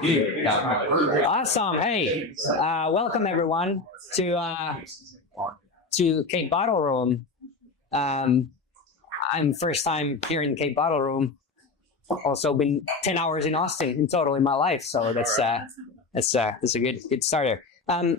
Awesome. Hey, welcome everyone to Cape Bottle Room. I'm first time here in Cape Bottle Room. Also been 10 hours in Austin in total in my life, so that's a good starter. I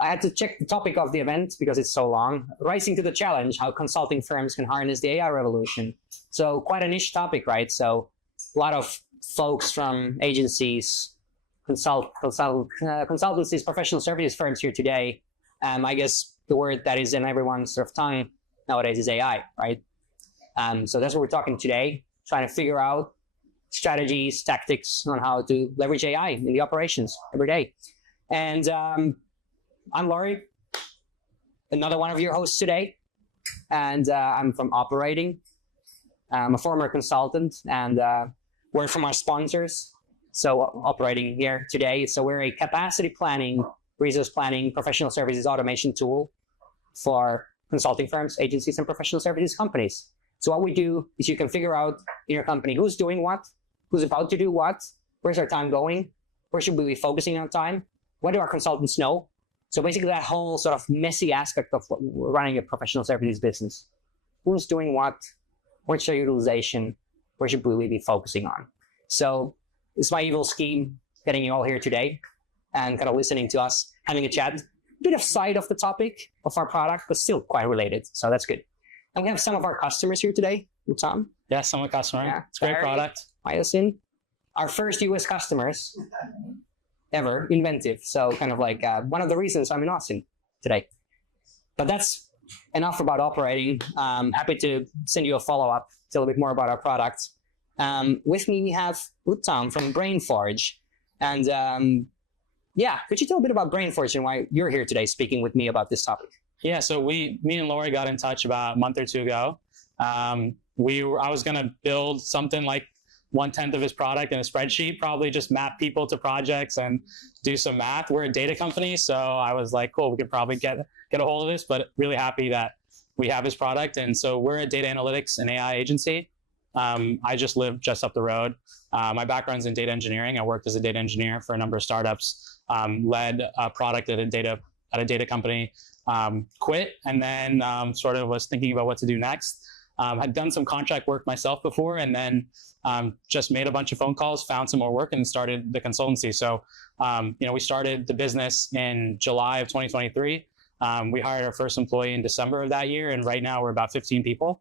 had to check the topic of the event because it's so long. Rising to the challenge: how consulting firms can harness the AI revolution. So quite a niche topic, right? So a lot of folks from agencies, consultancies, professional services firms here today. I guess the word that is in everyone's sort of tongue nowadays is AI, right? So that's what we're talking today, trying to figure out strategies, tactics on how to leverage AI in the operations every day. And I'm Lauri, another one of your hosts today, and I'm from operating. I'm a former consultant and work from our sponsors. So operating here today. So we're a capacity planning, resource planning, professional services automation tool for consulting firms, agencies, and professional services companies. So what we do is you can figure out in your company who's doing what, who's about to do what, where's our time going, where should we be focusing our time, what do our consultants know? So basically that whole sort of messy aspect of running a professional services business. Who's doing what? What's your utilization? Where should we be focusing on? So it's my evil scheme getting you all here today and kind of listening to us, having a chat. Bit of side of the topic of our product, but still quite related. So that's good. And we have some of our customers here today. Uttam. Yeah, some of the customer. Yeah, it's a great product. Myosin. Our first US customers ever, inventive. So kind of like one of the reasons I'm in Austin today. But that's enough about operating. Happy to send you a follow-up, tell a bit more about our product. With me, we have Uttam from Brainforge. And yeah, could you tell a bit about Brainforge and why you're here today speaking with me about this topic? Yeah, so me and Lauri got in touch about a month or two ago. I was going to build something like 1/10 of his product in a spreadsheet, probably just map people to projects and do some math. We're a data company, so I was like, cool, we could probably get a hold of this, but really happy that we have his product. And so we're a data analytics and AI agency. I just live just up the road. My background's in data engineering. I worked as a data engineer for a number of startups, led a product at a data company, quit, and then sort of was thinking about what to do next. Had done some contract work myself before, and then just made a bunch of phone calls, found some more work, and started the consultancy. So, we started the business in July of 2023. We hired our first employee in December of that year, and right now we're about 15 people.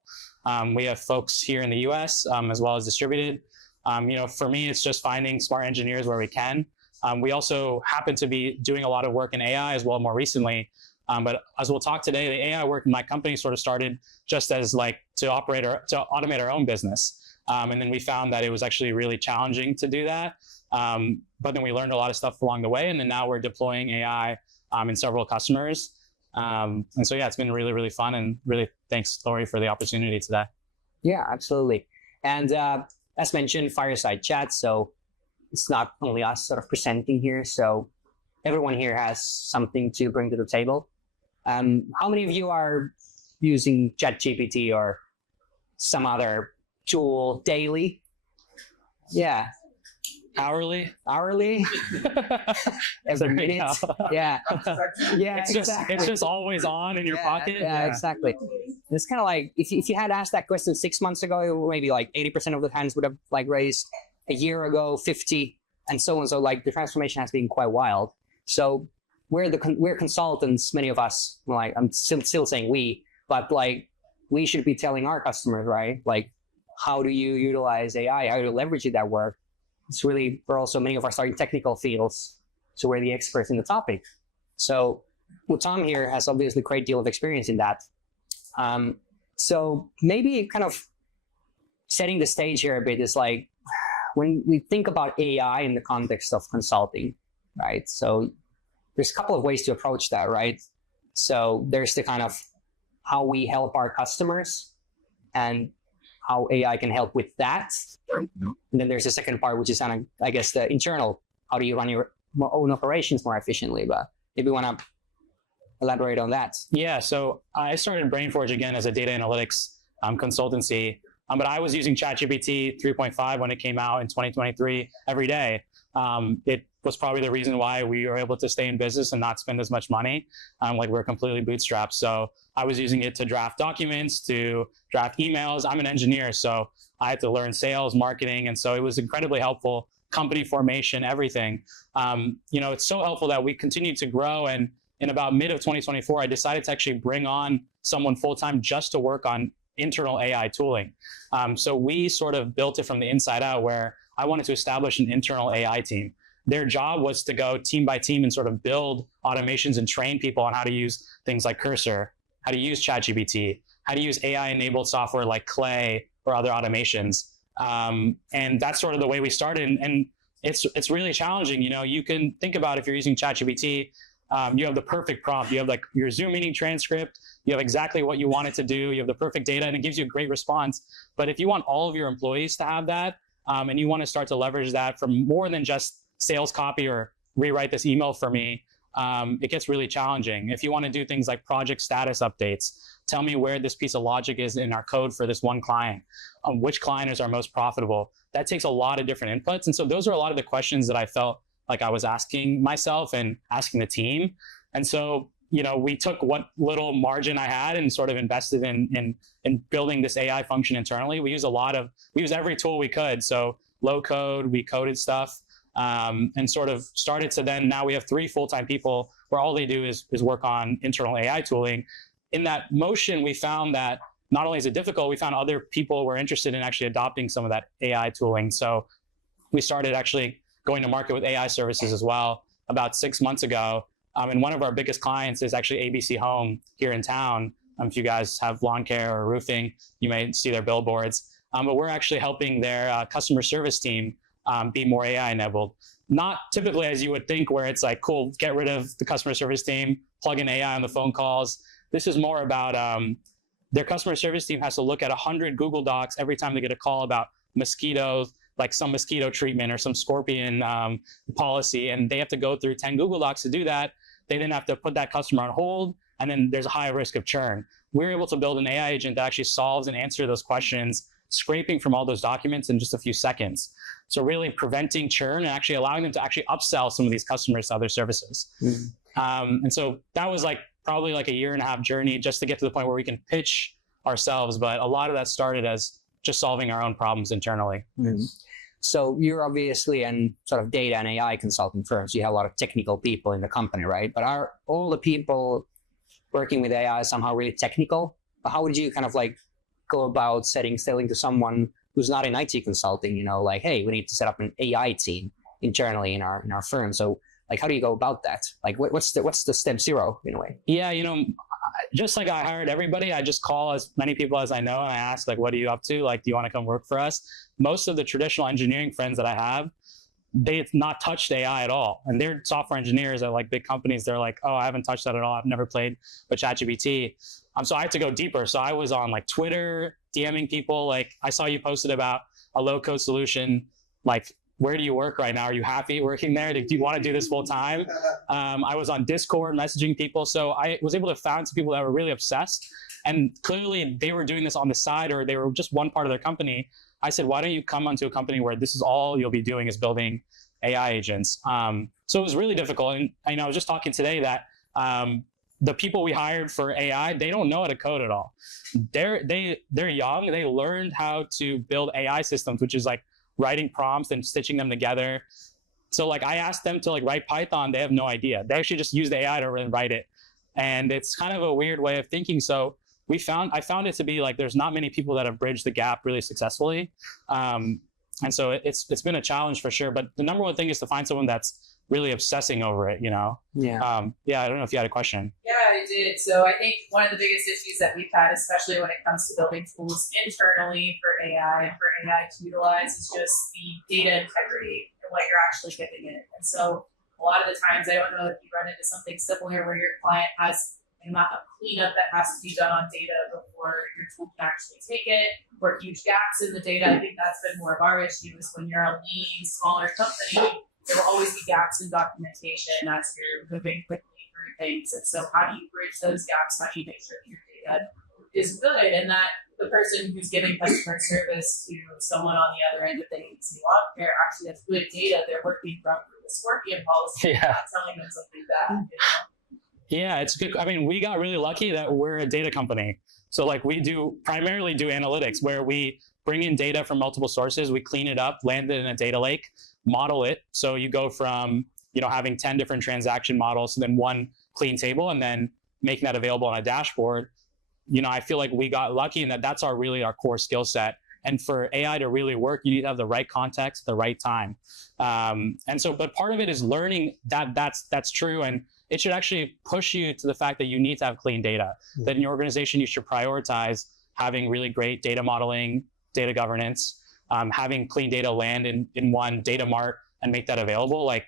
We have folks here in the US as well as distributed. For me, it's just finding smart engineers where we can. We also happen to be doing a lot of work in AI as well more recently. But as we'll talk today, the AI work in my company sort of started just as like to automate our own business. And then we found that it was actually really challenging to do that. But then we learned a lot of stuff along the way. And then now we're deploying AI in several customers. And so, yeah, it's been really, really fun. And really thanks, Lauri, for the opportunity today. Yeah, absolutely. And as mentioned, fireside chat. So it's not only us sort of presenting here. So everyone here has something to bring to the table. How many of you are using ChatGPT or some other tool daily? Yeah. Hourly? Every minute? Yeah. Yeah, it's just always on in your pocket. Yeah, exactly. It's kind of like, if you had asked that question 6 months ago, maybe like 80% of the hands would have like raised. A year ago, 50, and so on. So like the transformation has been quite wild. So we're consultants, many of us, like I'm still saying we, but like we should be telling our customers, right? Like, how do you utilize AI? How do you leverage it at work? It's really, we're also, many of us are in technical fields, so we're the experts in the topic. So Uttam here has obviously a great deal of experience in that. So maybe kind of setting the stage here a bit is like, when we think about AI in the context of consulting, right? So there's a couple of ways to approach that, right? So there's the kind of how we help our customers and how AI can help with that. And then there's the second part, which is kind of, I guess, the internal, how do you run your own operations more efficiently? But maybe you want to elaborate on that. Yeah, so I started Brainforge again as a data analytics consultancy, but I was using ChatGPT 3.5 when it came out in 2023 every day. It was probably the reason why we were able to stay in business and not spend as much money. Like we're completely bootstrapped. So I was using it to draft documents, to draft emails. I'm an engineer, so I had to learn sales, marketing. And so it was incredibly helpful, company formation, everything. It's so helpful that we continued to grow. And in about mid of 2024, I decided to actually bring on someone full-time just to work on internal AI tooling. So we sort of built it from the inside out, where I wanted to establish an internal AI team. Their job was to go team by team and sort of build automations and train people on how to use things like Cursor, how to use ChatGPT, how to use AI-enabled software like Clay or other automations. And that's sort of the way we started. And it's really challenging. You can think about, if you're using ChatGPT, you have the perfect prompt. You have like your Zoom meeting transcript. You have exactly what you want it to do. You have the perfect data, and it gives you a great response. But if you want all of your employees to have that, and you want to start to leverage that for more than just sales copy or rewrite this email for me, it gets really challenging. If you want to do things like project status updates, tell me where this piece of logic is in our code for this one client, which client is our most profitable. That takes a lot of different inputs. And so those are a lot of the questions that I felt like I was asking myself and asking the team. And so, we took what little margin I had and sort of invested in building this AI function internally. We use every tool we could. So low code, we coded stuff, and sort of started to then, now we have 3 full-time people where all they do is work on internal AI tooling. In that motion, we found that not only is it difficult, we found other people were interested in actually adopting some of that AI tooling. So we started actually going to market with AI services as well about 6 months ago. And one of our biggest clients is actually ABC Home here in town. If you guys have lawn care or roofing, you may see their billboards. But we're actually helping their customer service team be more AI enabled. Not typically as you would think, where it's like, cool, get rid of the customer service team, plug in AI on the phone calls. This is more about their customer service team has to look at 100 Google Docs every time they get a call about mosquitoes, like some mosquito treatment or some scorpion policy, and they have to go through 10 Google Docs to do that. They then have to put that customer on hold, and then there's a high risk of churn. We're able to build an AI agent that actually solves and answers those questions, scraping from all those documents in just a few seconds. So really preventing churn and actually allowing them to actually upsell some of these customers to other services. And so that was probably a 1.5-year journey just to get to the point where we can pitch ourselves. But a lot of that started as just solving our own problems internally. So you're obviously in sort of data and AI consulting firms. You have a lot of technical people in the company, right? But are all the people working with AI somehow really technical? How would you kind of go about selling to someone who's not in IT consulting? Hey, we need to set up an AI team internally in our firm. So how do you go about that? What's the step zero in a way? Yeah, just like I hired everybody, I just call as many people as I know and I ask, what are you up to? Do you want to come work for us? Most of the traditional engineering friends that I have, they've not touched AI at all. And they're software engineers at big companies. They're like, oh, I haven't touched that at all. I've never played with ChatGPT. So I had to go deeper. So I was on Twitter, DMing people. I saw you posted about a low code solution. Where do you work right now? Are you happy working there? Do you want to do this full time? I was on Discord messaging people. So I was able to find some people that were really obsessed. And clearly they were doing this on the side, or they were just one part of their company. I said, why don't you come onto a company where this is all you'll be doing is building AI agents? So it was really difficult. And I was just talking today that the people we hired for AI, they don't know how to code at all. They're young. They learned how to build AI systems, which is writing prompts and stitching them together. So I asked them to write Python. They have no idea. They actually just use the AI to write it. And it's kind of a weird way of thinking. So I found it to be there's not many people that have bridged the gap really successfully. And so it's been a challenge for sure. But the number one thing is to find someone that's really obsessing over it, Yeah. I don't know if you had a question. Yeah, I did. So I think one of the biggest issues that we've had, especially when it comes to building tools internally for AI and for AI to utilize, is just the data integrity and what you're actually giving it. And so a lot of the times, I don't know if you run into something similar where your client has an amount of cleanup that has to be done on data before your tool can actually take it, or huge gaps in the data. I think that's been more of our issue, is when you're a lean, smaller company, there will always be gaps in documentation as you're moving quickly through things. And so how do you bridge those gaps? How do you make sure that your data is good and that the person who's giving customer service to someone on the other end of the agency care actually has good data they're working from the Scorpion policy, not telling them something bad. Yeah, it's good. I mean, we got really lucky that we're a data company. So like we primarily do analytics where we bring in data from multiple sources, we clean it up, land it in a data lake, model it. So you go from, having 10 different transaction models to then one clean table and then making that available on a dashboard. I feel like we got lucky in that that's really our core skill set. And for AI to really work, you need to have the right context, the right time. But part of it is learning that's true. And it should actually push you to the fact that you need to have clean data. That in your organization, you should prioritize having really great data modeling, data governance, having clean data land in one data mart and make that available. Like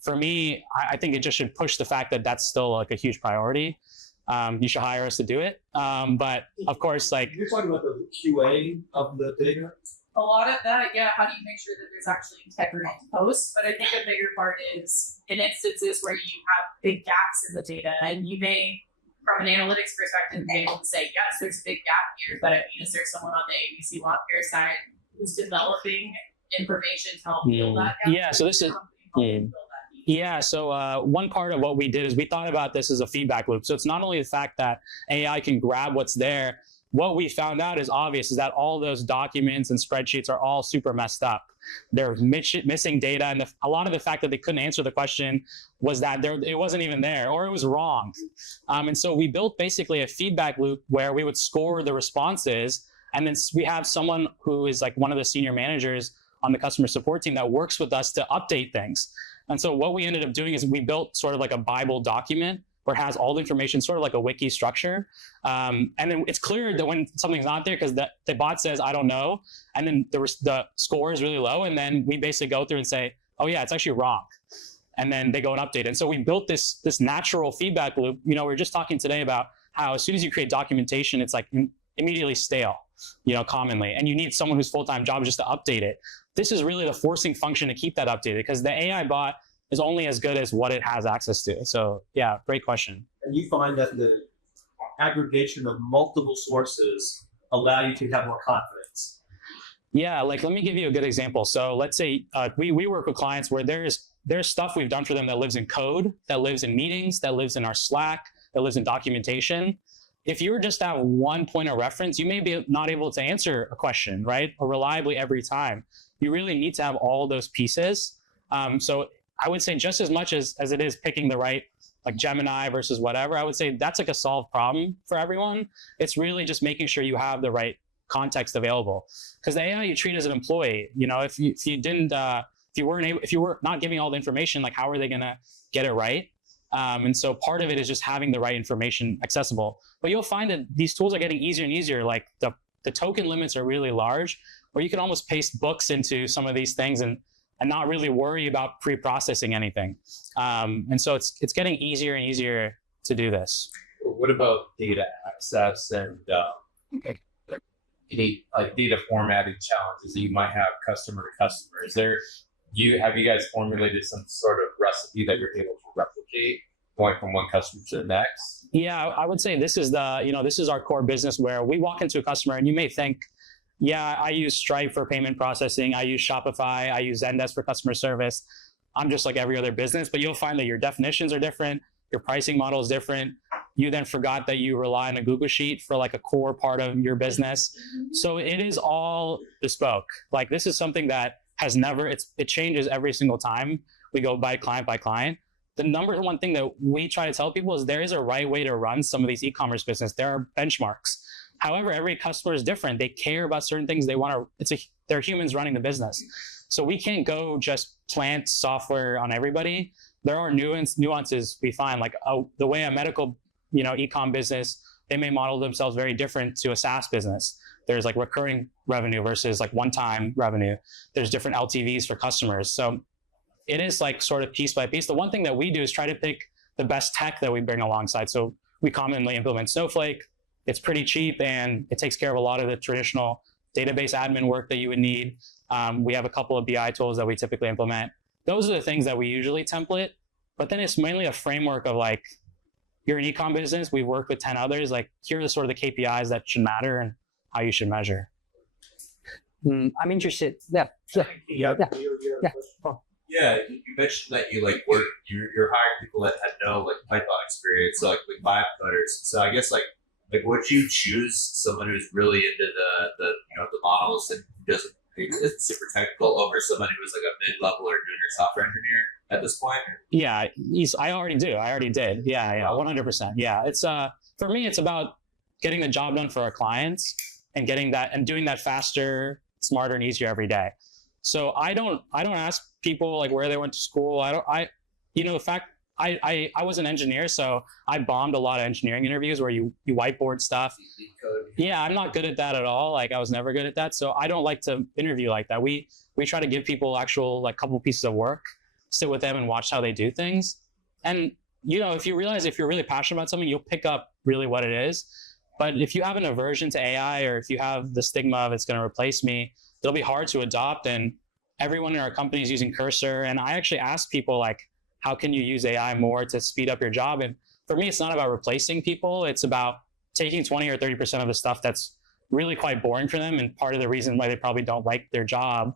for me, I think it just should push the fact that that's still like a huge priority. You should hire us to do it. But of course, like you're talking about the QA of the data. A lot of that, yeah. How do you make sure that there's actually integrity to posts? But I think a bigger part is in instances where you have big gaps in the data, and you may, from an analytics perspective, be able to say, yes, there's a big gap here, but I mean, is there someone on the ABC lawn care side who's developing information to help fill that gap? Yeah. So this is. Yeah, so one part of what we did is we thought about this as a feedback loop. So it's not only the fact that AI can grab what's there. What we found out is obvious is that all those documents and spreadsheets are all super messed up. They're missing data, and a lot of the fact that they couldn't answer the question was that it wasn't even there, or it was wrong. And so we built basically a feedback loop where we would score the responses, and then we have someone who is like one of the senior managers on the customer support team that works with us to update things. And so what we ended up doing is we built sort of like a Bible document where it has all the information, sort of like a wiki structure. And then it's clear that when something's not there because the bot says, I don't know. And then the score is really low. And then we basically go through and say, oh yeah, it's actually wrong. And then they go and update it. And so we built this natural feedback loop. We were just talking today about how as soon as you create documentation, it's like immediately stale, commonly. And you need someone whose full-time job is just to update it. This is really the forcing function to keep that updated because the AI bot is only as good as what it has access to. So yeah, great question. And you find that the aggregation of multiple sources allow you to have more confidence. Yeah, like let me give you a good example. So let's say we work with clients where there's stuff we've done for them that lives in code, that lives in meetings, that lives in our Slack, that lives in documentation. If you were just to have one point of reference, you may be not able to answer a question, right? Or reliably every time. You really need to have all those pieces. So I would say just as much as it is picking the right, like Gemini versus whatever, I would say that's like a solved problem for everyone. It's really just making sure you have the right context available. Because the AI you treat as an employee, if you were not giving all the information, like how are they gonna get it right? And so part of it is just having the right information accessible. But you'll find that these tools are getting easier and easier. Like the token limits are really large, where you can almost paste books into some of these things and not really worry about pre-processing anything. And so it's getting easier and easier to do this. What about data access and any like data formatting challenges that you might have customer to customer? Have you guys formulated some sort of recipe that you're able to replicate going from one customer to the next? Yeah, I would say this is this is our core business where we walk into a customer and you may think, yeah, I use Stripe for payment processing. I use Shopify. I use Zendesk for customer service. I'm just like every other business, but you'll find that your definitions are different. Your pricing model is different. You then forgot that you rely on a Google Sheet for like a core part of your business. So it is all bespoke. Like this is something that has never, it changes every single time we go by client. The number one thing that we try to tell people is there is a right way to run some of these e-commerce business. There are benchmarks. However, every customer is different. They care about certain things. They're humans running the business. So we can't go just plant software on everybody. There are nuances we find, like the way a medical, e-com business, they may model themselves very different to a SaaS business. There's like recurring revenue versus like one-time revenue. There's different LTVs for customers. So it is like sort of piece by piece. The one thing that we do is try to pick the best tech that we bring alongside. So we commonly implement Snowflake. It's pretty cheap and it takes care of a lot of the traditional database admin work that you would need. We have a couple of BI tools that we typically implement. Those are the things that we usually template, but then it's mainly a framework of like, you're an e-com business, we've worked with 10 others, like here are the sort of the KPIs that should matter and how you should measure. I'm interested. Yeah. Yeah. Yeah. Yeah. Yeah, you mentioned that you like work. You're hiring people that had no like Python experience, so like vibe cutters. So I guess like would you choose someone who's really into the the models and doesn't isn't super technical over someone who's like a mid level or junior software engineer at this point? Yeah, I already did. Yeah, 100%. Yeah, it's for me, it's about getting the job done for our clients and getting that and doing that faster, smarter, and easier every day. So I don't ask people like where they went to school. In fact, I was an engineer, so I bombed a lot of engineering interviews where you whiteboard stuff. Yeah, I'm not good at that at all. Like I was never good at that. So I don't like to interview like that. We try to give people actual like couple pieces of work, sit with them and watch how they do things. And if you realize if you're really passionate about something, you'll pick up really what it is. But if you have an aversion to AI or if you have the stigma of it's going to replace me, it'll be hard to adopt. And everyone in our company is using Cursor. And I actually ask people like, how can you use AI more to speed up your job? And for me, it's not about replacing people. It's about taking 20 or 30% of the stuff that's really quite boring for them and part of the reason why they probably don't like their job,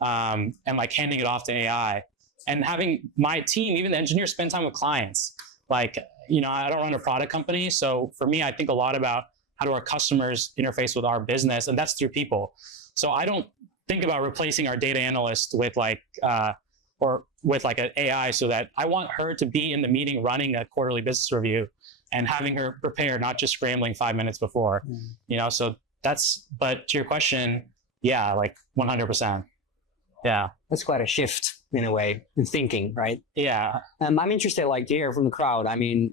and like handing it off to AI. And having my team, even the engineers, spend time with clients. Like, I don't run a product company. So for me, I think a lot about how do our customers interface with our business, and that's through people. So I don't think about replacing our data analyst with an AI, so that I want her to be in the meeting running a quarterly business review and having her prepare, not just scrambling 5 minutes before, so but to your question, yeah, like 100%. Yeah. That's quite a shift in a way in thinking, right? Yeah. I'm interested to hear from the crowd. I mean,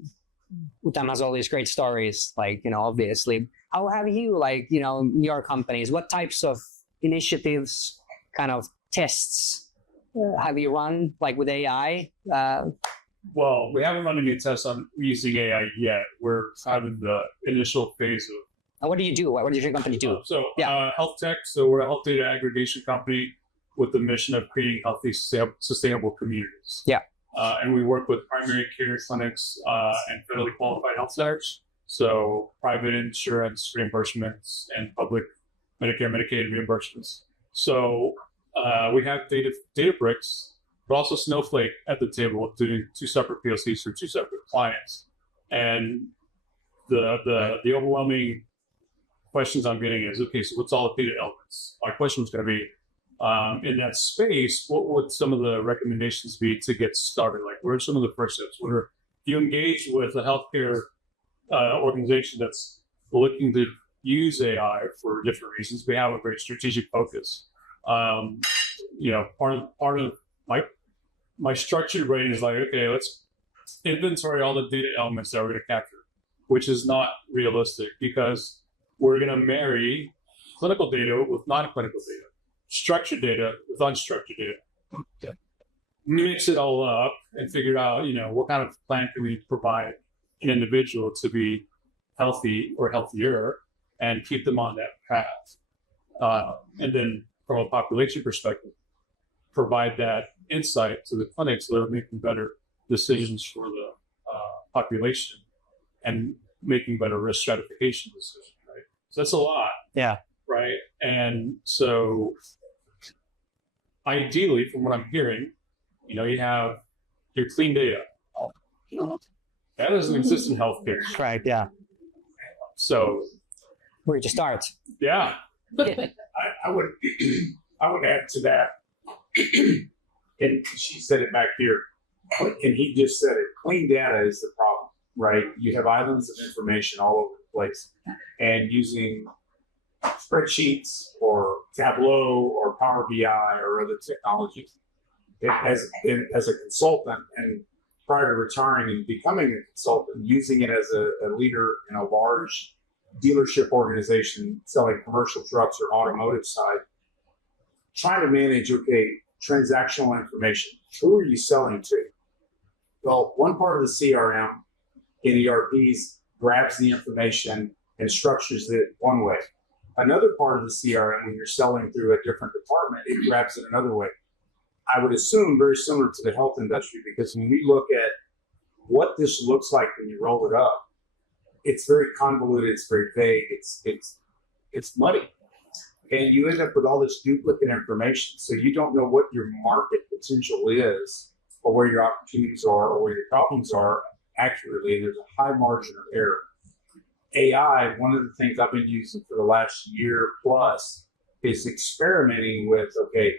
Uttam has all these great stories, obviously. How have you, in your companies, what types of initiatives, kind of tests have you run, with AI? Well, we haven't run any tests on using AI yet. We're kind of in the initial phase of. And what do you do? What does your company do? Health tech. So we're a health data aggregation company with the mission of creating healthy, sustainable communities. Yeah. And we work with primary care clinics and federally qualified health centers. So private insurance reimbursements and public Medicare, Medicaid reimbursements. So we have Databricks, but also Snowflake at the table, doing two separate PLCs for two separate clients. And the overwhelming questions I'm getting is, okay, so what's all the data elements? My question was going to be, in that space, what would some of the recommendations be to get started? Like, what are some of the first steps? If you engage with a healthcare organization that's looking to use AI for different reasons, we have a very strategic focus. Part of my structured brain is like, okay, let's inventory all the data elements that we're going to capture, which is not realistic because we're going to marry clinical data with non-clinical data, structured data with unstructured data. Okay. Mix it all up and figure out, what kind of plan can we provide an individual to be healthy or healthier and keep them on that path. And then from a population perspective, provide that insight to the clinics so they're making better decisions for the population and making better risk stratification decisions, right? So that's a lot. Yeah. Right. And so ideally, from what I'm hearing, you have your clean data. That doesn't exist in healthcare. Right. Yeah. So where to start? Yeah. I would add to that. And she said it back here, and he just said it. Clean data is the problem, right? You have islands of information all over the place, and using spreadsheets or Tableau or Power BI or other technologies. As a consultant, and prior to retiring and becoming a consultant, using it as a leader in a large dealership organization selling commercial trucks or automotive side, trying to manage, transactional information. Who are you selling to? Well, one part of the CRM in ERPs grabs the information and structures it one way. Another part of the CRM, when you're selling through a different department, it grabs it another way. I would assume very similar to the health industry, because when we look at what this looks like when you roll it up, it's very convoluted, it's very vague, it's it's muddy. And you end up with all this duplicate information. So you don't know what your market potential is, or where your opportunities are, or where your problems are accurately. There's a high margin of error. AI, one of the things I've been using for the last year plus is experimenting with, okay,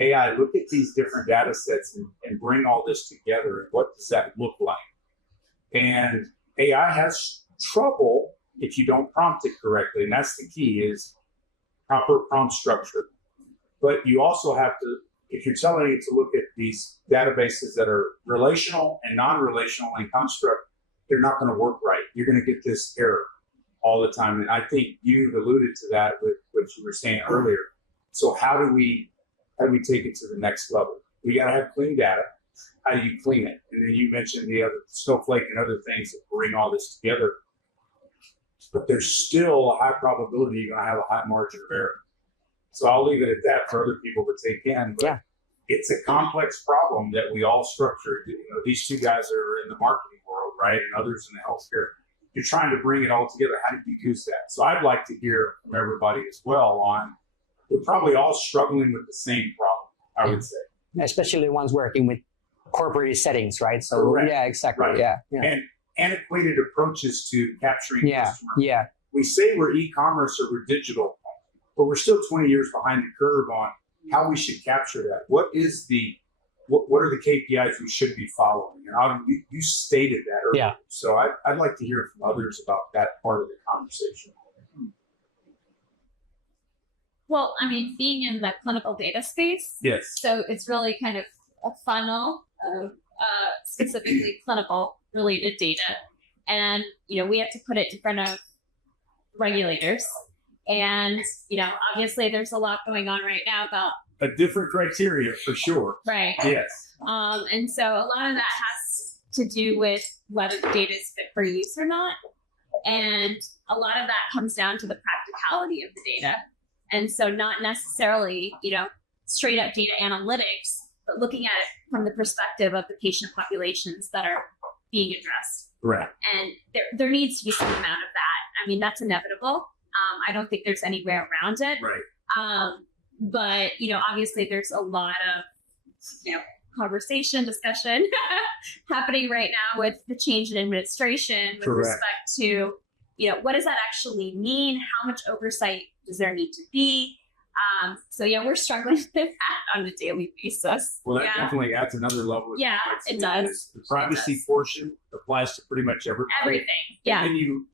AI, look at these different data sets and bring all this together. And what does that look like? And AI has trouble if you don't prompt it correctly. And that's the key, is proper prompt structure. But you also have to, if you're telling it to look at these databases that are relational and non-relational in construct, they're not going to work right. You're going to get this error all the time. And I think you alluded to that with what you were saying earlier. So how do we take it to the next level? We got to have clean data. How do you clean it? And then you mentioned the other Snowflake and other things that bring all this together. But there's still a high probability you're going to have a high margin of error. So I'll leave it at that for other people to take in. But it's a complex problem that we all structure. You know, these two guys are in the marketing world, right? And others in the healthcare. You're trying to bring it all together. How do you use that? So I'd like to hear from everybody as well on, we're probably all struggling with the same problem, I would say. Especially the ones working with corporate settings, right? So Correct. yeah, exactly. Right. Yeah. And antiquated approaches to capturing customers. Yeah. We say we're e-commerce or we're digital, but we're still 20 years behind the curve on how we should capture that. What are the KPIs we should be following? And you stated that earlier. Yeah. So I'd like to hear from others about that part of the conversation. Well, I mean, being in the clinical data space, Yes. so it's really kind of a funnel of specifically clinical related data. And, you know, we have to put it in front of regulators. And, you know, obviously there's a lot going on right now about A different criteria for sure. right. Yes. And so a lot of that has to do with whether the data is fit for use or not. And a lot of that comes down to the practicality of the data. And so not necessarily, you know, straight up data analytics, but looking at it from the perspective of the patient populations that are being addressed. Right. And there needs to be some amount of that. I mean, that's inevitable. I don't think there's any way around it. Right. But, you know, obviously there's a lot of, you know, conversation, discussion happening right now with the change in administration with Correct. respect to, you know, what does that actually mean? How much oversight does there need to be? So, yeah, we're struggling with that on a daily basis. Well, that definitely adds another level of Yeah, it does. The privacy portion applies to pretty much everybody. Everything. Yeah. And you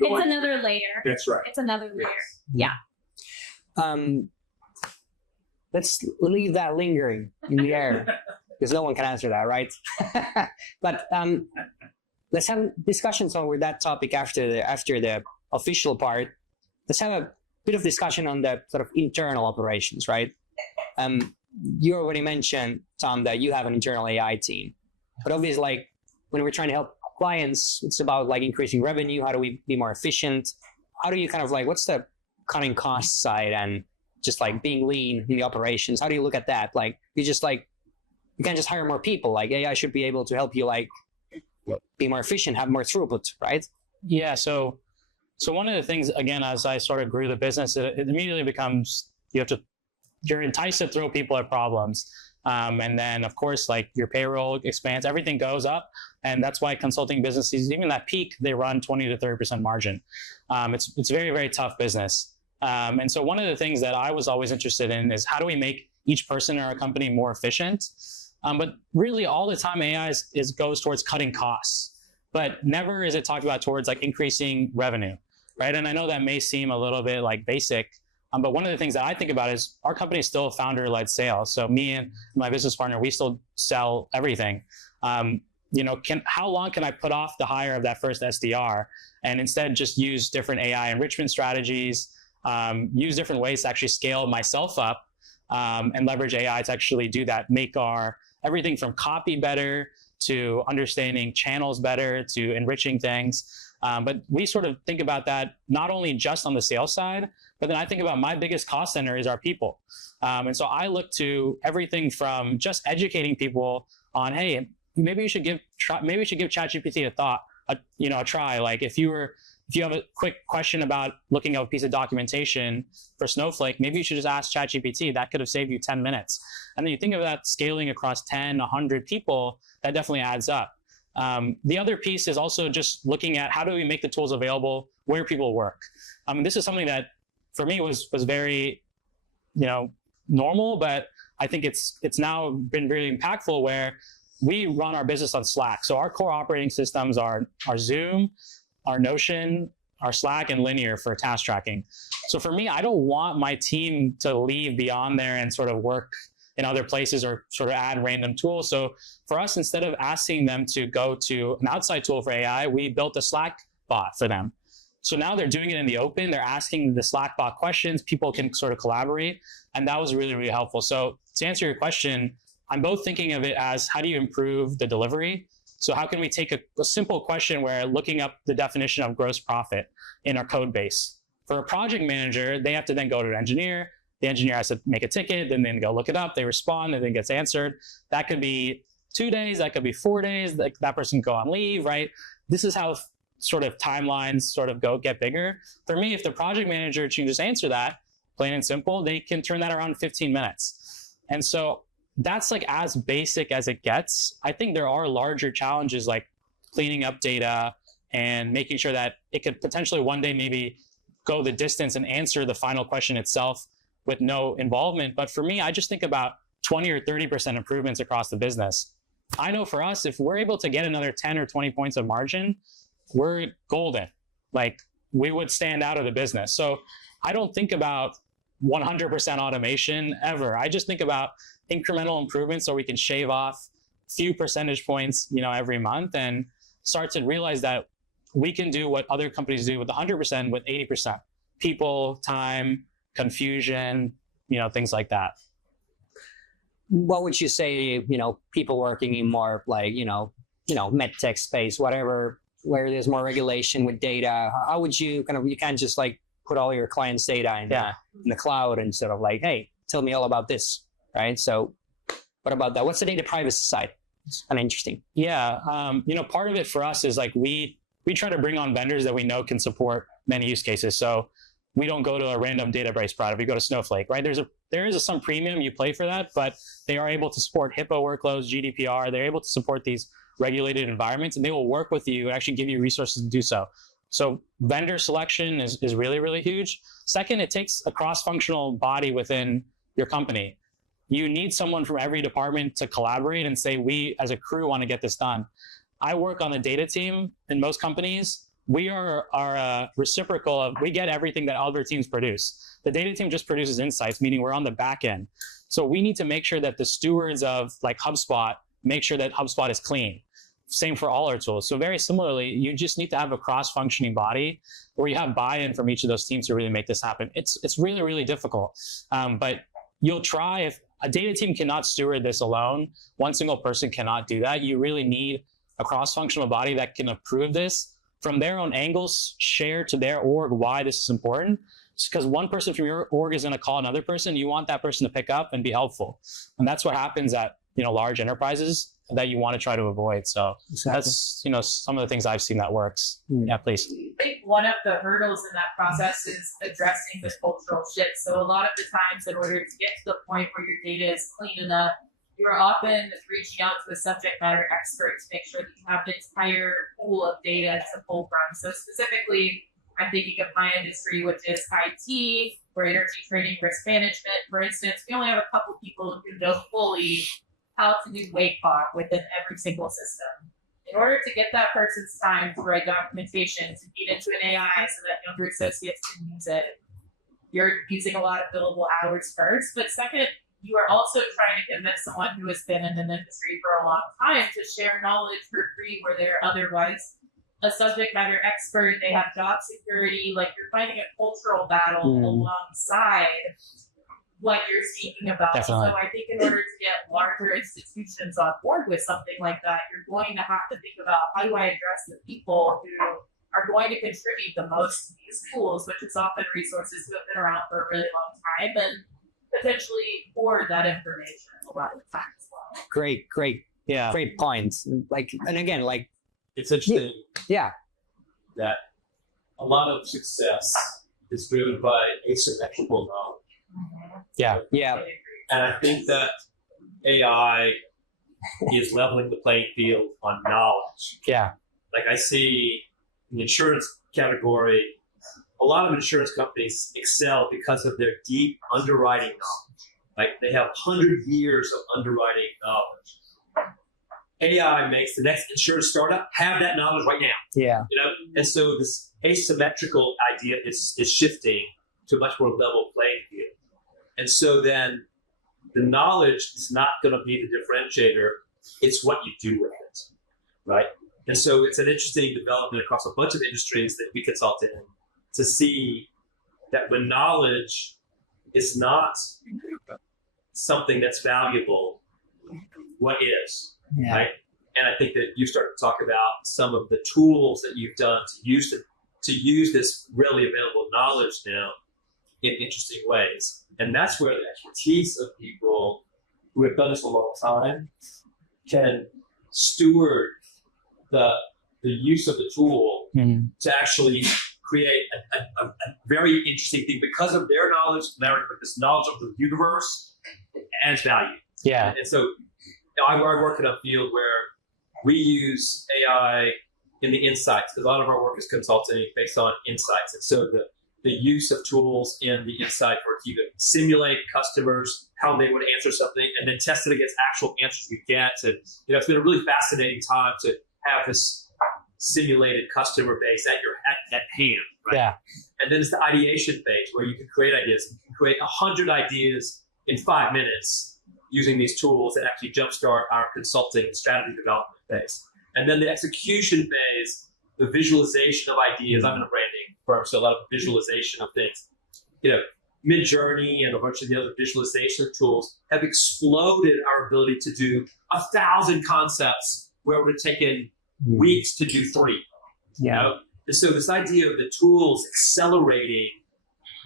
go It's on. another layer. That's right. It's another layer. Yes. Let's leave that lingering in the air because no one can answer that, right? But let's have discussions over that topic after the official part. Let's have a bit of discussion on the sort of internal operations, right? You already mentioned, Tom, that you have an internal AI team, but obviously, like when we're trying to help clients, it's about like increasing revenue. How do we be more efficient? How do you kind of like, what's the cutting cost side and just like being lean in the operations? How do you look at that? Like you can't just hire more people. Like AI should be able to help you like be more efficient, have more throughput, right? Yeah. So one of the things, again, as I sort of grew the business, it immediately becomes you're enticed to throw people at problems. And then, of course, like your payroll expands, everything goes up. And that's why consulting businesses, even at peak, they run 20 to 30% margin. It's very, very tough business. And so one of the things that I was always interested in is how do we make each person in our company more efficient? But really all the time AI goes towards cutting costs, but never is it talked about towards like increasing revenue, right? And I know that may seem a little bit like basic, but one of the things that I think about is our company is still founder-led sales. So me and my business partner, we still sell everything. How long can I put off the hire of that first SDR and instead just use different AI enrichment strategies, use different ways to actually scale myself up and leverage AI to actually do that, make our everything from copy better to understanding channels better to enriching things. But we sort of think about that not only just on the sales side, but then I think about my biggest cost center is our people. And so I look to everything from just educating people on, hey, maybe we should give ChatGPT a try. Like if you were if you have a quick question about looking at a piece of documentation for Snowflake, maybe you should just ask ChatGPT. That could have saved you 10 minutes. And then you think of that scaling across 10, 100 people, that definitely adds up. The other piece is also just looking at how do we make the tools available where people work. This is something that for me was very, normal, but I think it's now been really impactful where we run our business on Slack. So our core operating systems are our Zoom, our Notion, our Slack, and Linear for task tracking. So for me, I don't want my team to leave beyond there and sort of work in other places or sort of add random tools. So for us, instead of asking them to go to an outside tool for AI, we built a Slack bot for them. So now they're doing it in the open. They're asking the Slack bot questions. People can sort of collaborate. And that was really, really helpful. So to answer your question, I'm both thinking of it as how do you improve the delivery? So how can we take a simple question where looking up the definition of gross profit in our code base? For a project manager, they have to then go to an engineer. The engineer has to make a ticket, then they go look it up, they respond, and then it gets answered. That could be 2 days, that could be 4 days, that person can go on leave, right? This is how sort of timelines sort of get bigger. For me, if the project manager can just answer that, plain and simple, they can turn that around in 15 minutes. And so that's like as basic as it gets. I think there are larger challenges like cleaning up data and making sure that it could potentially one day maybe go the distance and answer the final question itself with no involvement. But for me, I just think about 20 or 30% improvements across the business. I know for us, if we're able to get another 10 or 20 points of margin, we're golden. Like we would stand out of the business. So I don't think about 100% automation ever. I just think about incremental improvements so we can shave off a few percentage points, every month and start to realize that we can do what other companies do with 100% with 80%. People, time, confusion, things like that. What would you say, people working in more like, med tech space, whatever, where there's more regulation with data, how would you you can't just like put all your clients' data in the cloud and sort of like, hey, tell me all about this, right? So what about that? What's the data privacy side? It's kind of interesting. Yeah. Part of it for us is like we try to bring on vendors that we know can support many use cases. So we don't go to a random database provider. We go to Snowflake, right? There is some premium you pay for that, but they are able to support HIPAA workloads, GDPR. They're able to support these regulated environments, and they will work with you and actually give you resources to do so. So vendor selection is really, really huge. Second, it takes a cross-functional body within your company. You need someone from every department to collaborate and say, we as a crew want to get this done. I work on the data team in most companies. We are reciprocal of, we get everything that other teams produce. The data team just produces insights, meaning we're on the back end. So we need to make sure that the stewards of like HubSpot make sure that HubSpot is clean. Same for all our tools. So very similarly, you just need to have a cross-functioning body where you have buy-in from each of those teams to really make this happen. It's really, really difficult. But you'll try. If a data team cannot steward this alone, one single person cannot do that. You really need a cross-functional body that can approve this from their own angles, share to their org why this is important. It's because one person from your org is going to call another person. You want that person to pick up and be helpful. And that's what happens at large enterprises that you want to try to avoid. So that's some of the things I've seen that works. Yeah, please. I think one of the hurdles in that process is addressing the cultural shift. So a lot of the times, in order to get to the point where your data is clean enough, you're often reaching out to a subject matter expert to make sure that you have the entire pool of data to pull from. So specifically, I'm thinking of my industry, which is IT, or energy trading, risk management. For instance, we only have a couple people who know fully how to do wake clock within every single system. In order to get that person's time to write documentation, to feed into an AI so that younger associates can use it, you're using a lot of billable hours first. But second, you are also trying to convince someone who has been in an industry for a long time to share knowledge for free where they're otherwise a subject matter expert. They have job security. Like, you're fighting a cultural battle alongside what you're speaking about. Definitely. So I think in order to get larger institutions on board with something like that, you're going to have to think about, how do I address the people who are going to contribute the most to these tools, which is often resources who have been around for a really long time and potentially hoard that information a lot of the time as well. Great points. Like, and again, like, It's interesting yeah, that a lot of success is driven by asymmetrical knowledge. Yeah. Yeah. And I think that AI is leveling the playing field on knowledge. Yeah. Like I see in the insurance category, a lot of insurance companies excel because of their deep underwriting knowledge. Like they have 100 years of underwriting knowledge. AI makes the next insurance startup have that knowledge right now. Yeah. You know, and so this asymmetrical idea is shifting to a much more level playing field. And so then the knowledge is not going to be the differentiator. It's what you do with it, right? And so it's an interesting development across a bunch of industries that we consult in to see that when knowledge is not something that's valuable, what is, Yeah. right? And I think that you start to talk about some of the tools that you've done to use this readily available knowledge now in interesting ways. And that's where the expertise of people who have done this a long time can steward the use of the tool to actually create a very interesting thing because of their knowledge, this knowledge of the universe adds value. Yeah. And so I work in a field where we use AI in the insights because a lot of our work is consulting based on insights. And so the use of tools in the insight work, you can simulate customers, how they would answer something, and then test it against actual answers we get. And it's been a really fascinating time to have this simulated customer base at hand, right? Yeah. And then it's the ideation phase where you can create ideas. You can create 100 ideas in 5 minutes using these tools that actually jumpstart our consulting and strategy development phase. And then the execution phase, the visualization of ideas. I'm in a branding firm, so a lot of visualization of things. Midjourney and a bunch of the other visualization tools have exploded our ability to do 1,000 concepts where it would have taken weeks to do 3. Yeah. And so this idea of the tools accelerating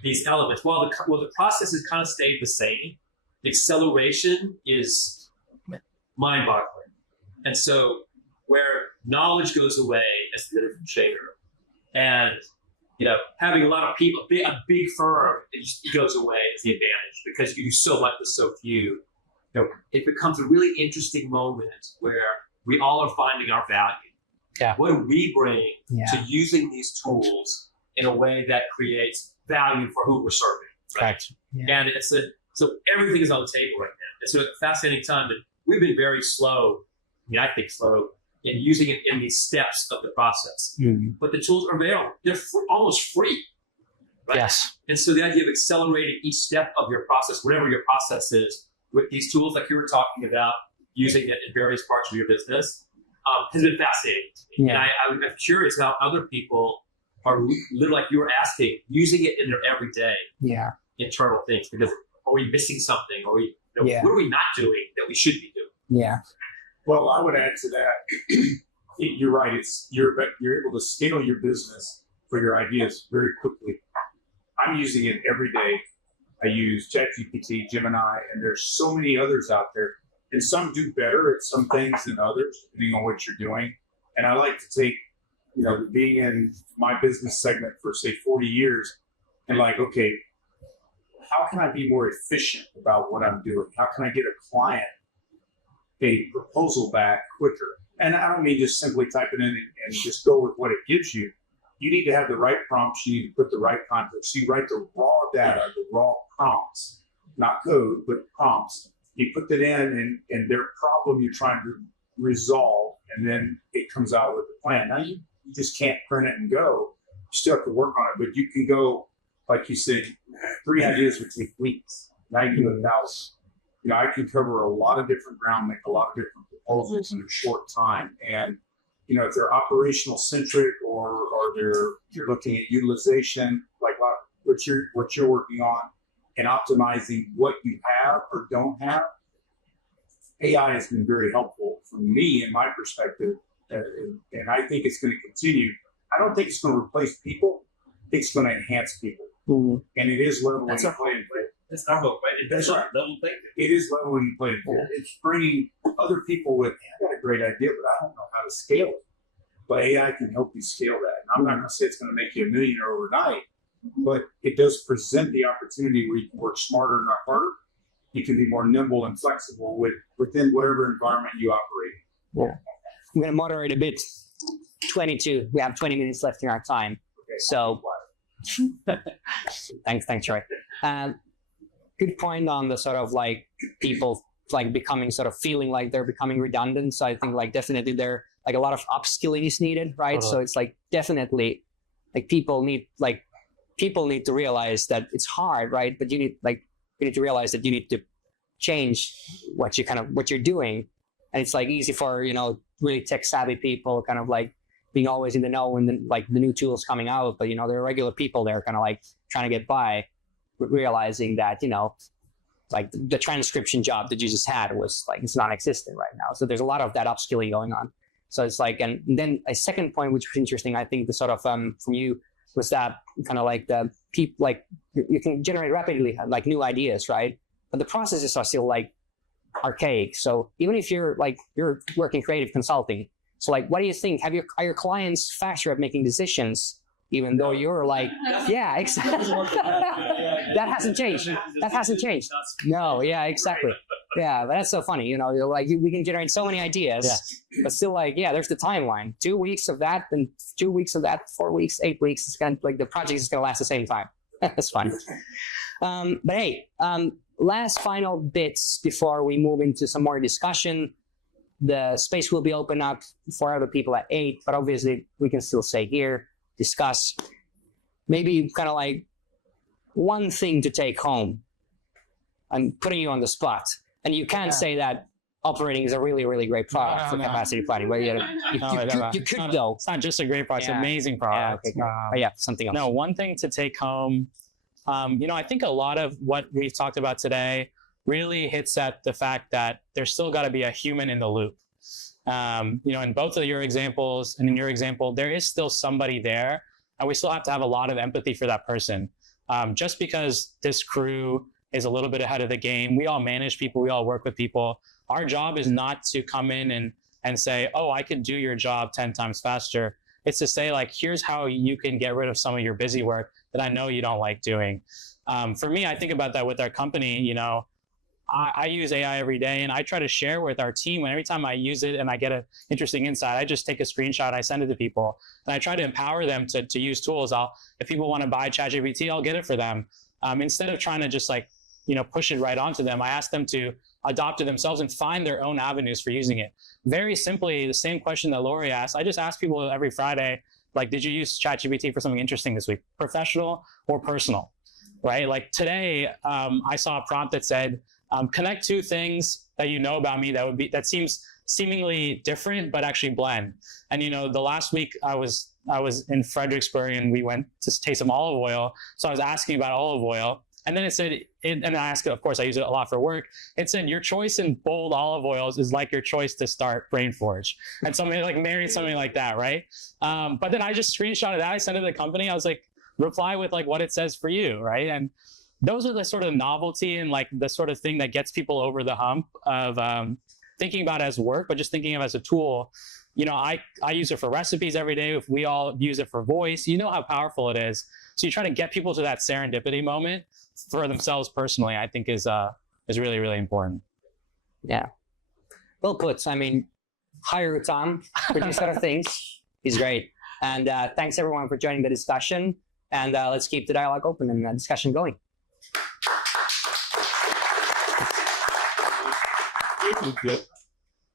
these elements, while the process has kind of stayed the same, the acceleration is mind-boggling. And so where knowledge goes away as the differentiator, and having a lot of people, a big firm, it goes away as the advantage because you do so much with so few. It becomes a really interesting moment where we all are finding our value. Yeah. What do we bring to using these tools in a way that creates value for who we're serving? Right? Correct. And so everything is on the table right now. It's a fascinating time that we've been very slow. I think slow in using it in these steps of the process. But the tools are available. They're almost free. Right? Yes. And so the idea of accelerating each step of your process, whatever your process is, with these tools like you were talking about, using it in various parts of your business, has been fascinating to me. Yeah. And I'm curious how other people are, literally like you were asking, using it in their everyday internal things. Because are we missing something? Or what are we not doing that we should be doing? Yeah. Well, I would add to that. You're right. You're able to scale your business for your ideas very quickly. I'm using it every day. I use ChatGPT, Gemini, and there's so many others out there. And some do better at some things than others, depending on what you're doing. And I like to take, being in my business segment for, say, 40 years, and okay, how can I be more efficient about what I'm doing? How can I get a client a proposal back quicker? And I don't mean just simply type it in and just go with what it gives you. You need to have the right prompts. You need to put the right context. You write the raw data, the raw prompts, not code, but prompts. You put that in and their problem you're trying to resolve, and then it comes out with a plan. Now, you just can't print it and go. You still have to work on it, but you can go, like you said, 3 ideas would take weeks. Now you do 1,000. I can cover a lot of different ground, make a lot of different proposals in a short time. And, if they're operational centric or you're looking at utilization, like what you're working on, and optimizing what you have or don't have, AI has been very helpful for me in my perspective. And I think it's going to continue. I don't think it's going to replace people. It's going to enhance people. And it is leveling the playing field. That's our book, right? That's right. Level playing field. It is leveling the playing field. It's bringing other people with, I got a great idea, but I don't know how to scale it. But AI can help you scale that. And I'm not going to say it's going to make you a millionaire overnight, but it does present the opportunity where you can work smarter, not harder. You can be more nimble and flexible within whatever environment you operate. Yeah. I'm going to moderate a bit. 22. We have 20 minutes left in our time. Okay. So, thanks, Troy. Good point on the sort of like people like becoming sort of feeling like they're becoming redundant. So I think like definitely there like a lot of upskilling is needed, right? So it's like definitely like people need to realize that it's hard, right? But you need to realize that you need to change what you're doing. And it's like easy for, really tech savvy people kind of like being always in the know and then like the new tools coming out. But, there are regular people there kind of like trying to get by, realizing that, like the transcription job that you just had was like, it's non-existent right now. So there's a lot of that upskilling going on. So it's like, and then a second point, which was interesting, I think the sort of, from you was that kind of like the people, like you can generate rapidly like new ideas, right? But the processes are still like archaic. So even if you're working creative consulting, so like, what do you think? Are your clients faster at making decisions, even though you're like, yeah, exactly. That hasn't changed. No, yeah, exactly. Yeah, but that's so funny. You're like, we can generate so many ideas, but still like, yeah, there's the timeline. 2 weeks of that, then 2 weeks of that, 4 weeks, 8 weeks. It's kind of like the project is going to last the same time. That's fun. But hey, last final bits before we move into some more discussion. The space will be open up for other people at 8, but obviously we can still stay here, discuss. Maybe kind of like one thing to take home. I'm putting you on the spot. And you can't say that operating is a really, really great product for capacity planning. But you could though. It's not just a great product, it's an amazing product. Something else. No, one thing to take home. I think a lot of what we've talked about today really hits at the fact that there's still got to be a human in the loop. In both of your examples and in your example, there is still somebody there, and we still have to have a lot of empathy for that person. Just because this crew is a little bit ahead of the game, we all manage people, we all work with people. Our job is not to come in and say, oh, I can do your job 10 times faster. It's to say, like, here's how you can get rid of some of your busy work that I know you don't like doing. For me, I think about that with our company. I use AI every day, and I try to share with our team. And every time I use it and I get an interesting insight, I just take a screenshot, I send it to people, and I try to empower them to use tools. If people want to buy ChatGPT, I'll get it for them. Instead of trying to just push it right onto them, I ask them to adopt it themselves and find their own avenues for using it. Very simply, the same question that Lauri asked, I just ask people every Friday, like, did you use ChatGPT for something interesting this week? Professional or personal, right? Like today, I saw a prompt that said, connect two things that you know about me that seems seemingly different, but actually blend. And the last week I was in Fredericksburg and we went to taste some olive oil. So I was asking about olive oil. And then it said, and I ask it, of course, I use it a lot for work. It said, your choice in bold olive oils is like your choice to start Brainforge. And somebody like married something like that, right? But then I just screenshotted that. I sent it to the company. I was like, reply with like what it says for you, right? And those are the sort of novelty and like the sort of thing that gets people over the hump of thinking about it as work, but just thinking of it as a tool. I use it for recipes every day. If we all use it for voice, how powerful it is. So you try to get people to that serendipity moment for themselves personally, I think is really, really important. Yeah. Well put. I mean, hire Uttam for these sort of things. He's great. And thanks everyone for joining the discussion. And let's keep the dialogue open and the discussion going.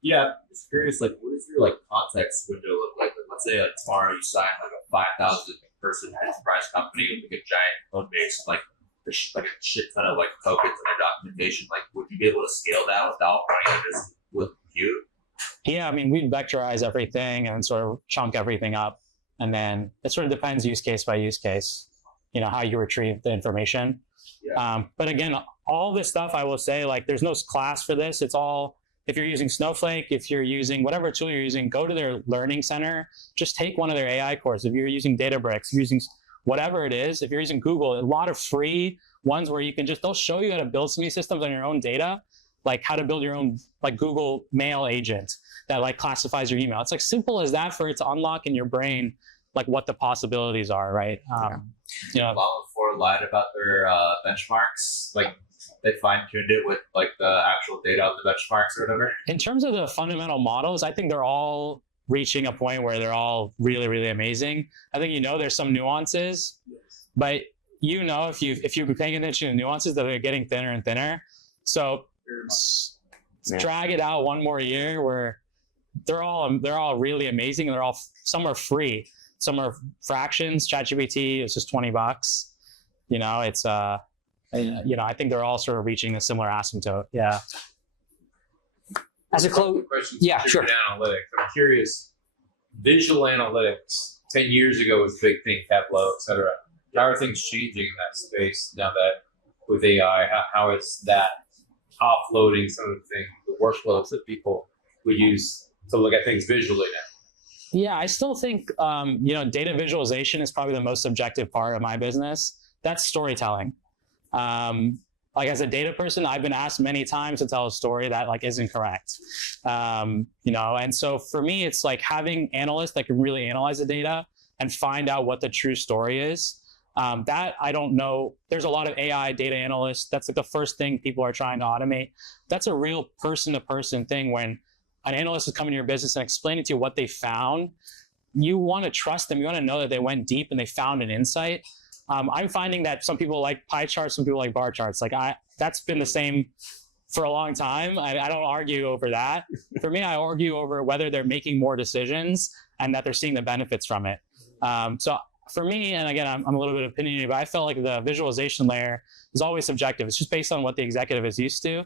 Yeah, I'm just curious, like, what does your context window look like? Let's say tomorrow you sign a 5,000 person enterprise company with a giant code base, like a shit ton of tokens and their documentation. Like, would you be able to scale that without running this with compute? Yeah, I mean, we'd vectorize everything and sort of chunk everything up, and then it sort of depends use case by use case, how you retrieve the information. Yeah. But again, all this stuff, I will say, there's no class for this. It's all, if you're using Snowflake, if you're using whatever tool you're using, go to their learning center, just take one of their AI courses. If you're using Databricks, if you're using whatever it is, if you're using Google, a lot of free ones where you can they'll show you how to build some of these systems on your own data. like how to build your own like Google Mail agent that like classifies your email. It's like simple as that for it to unlock in your brain like what the possibilities are, right? You know, Level 4 lied about their benchmarks, like they fine-tuned it with like the actual data of the benchmarks or whatever. in terms of the fundamental models, I think they're all reaching a point where they're all really, really amazing. I think, you know, there's some nuances, but you know, if you've been paying attention to nuances, that they're getting thinner and thinner. So drag it out one more year where they're all really amazing, and they're all, some are free, some are fractions. ChatGPT is just $20. You know, it's you know, I think they're all sort of reaching a similar asymptote. Yeah. As a close, Questions. yeah, sure. Analytics. I'm curious. Visual analytics 10 years ago was a big thing, Tableau, et cetera. How are things changing in that space now that with AI? How is that offloading some of the things, the workflows that people would use to look at things visually now? Yeah, I still think you know, data visualization is probably the most subjective part of my business. That's storytelling. Like as a data person, I've been asked many times to tell a story that like isn't correct. You know, and so for me, it's like having analysts that can really analyze the data and find out what the true story is. That I don't know. There's a lot of AI data analysts. That's like the first thing people are trying to automate. That's a real person-to-person thing. When an analyst is coming to your business and explaining to you what they found, you want to trust them. You want to know that they went deep and they found an insight. I'm finding that some people like pie charts, some people like bar charts. Like that's been the same for a long time. I don't argue over that. For me, I argue over whether they're making more decisions and that they're seeing the benefits from it. So for me, and again, I'm a little bit opinionated, but I felt like the visualization layer is always subjective. It's just based on what the executive is used to.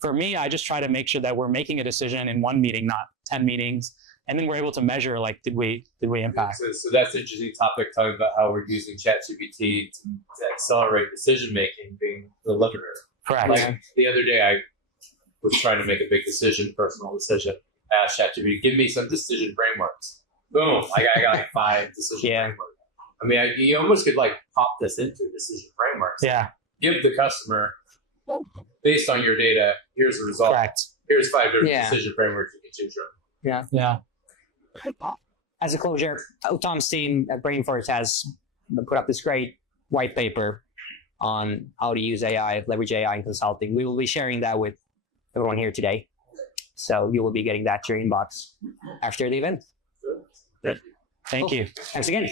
For me, I just try to make sure that we're making a decision in one meeting, not 10 meetings. And then we're able to measure, like, did we impact? So that's an interesting topic, talking about how we're using ChatGPT to accelerate decision making, being the limiter. Correct. Like the other day, I was trying to make a big decision, personal decision. I asked ChatGPT, give me some decision frameworks. Boom! I got like 5 decision frameworks. I mean, you almost could like pop this into decision frameworks. Yeah. Give the customer, based on your data, here's the result. Correct. Here's 5 different decision frameworks you can choose from. Yeah. As a closure, Uttam's team at Brainforge has put up this great white paper on how to use AI, leverage AI in consulting. We will be sharing that with everyone here today. So you will be getting that to your inbox after the event. Thank you. Thanks again.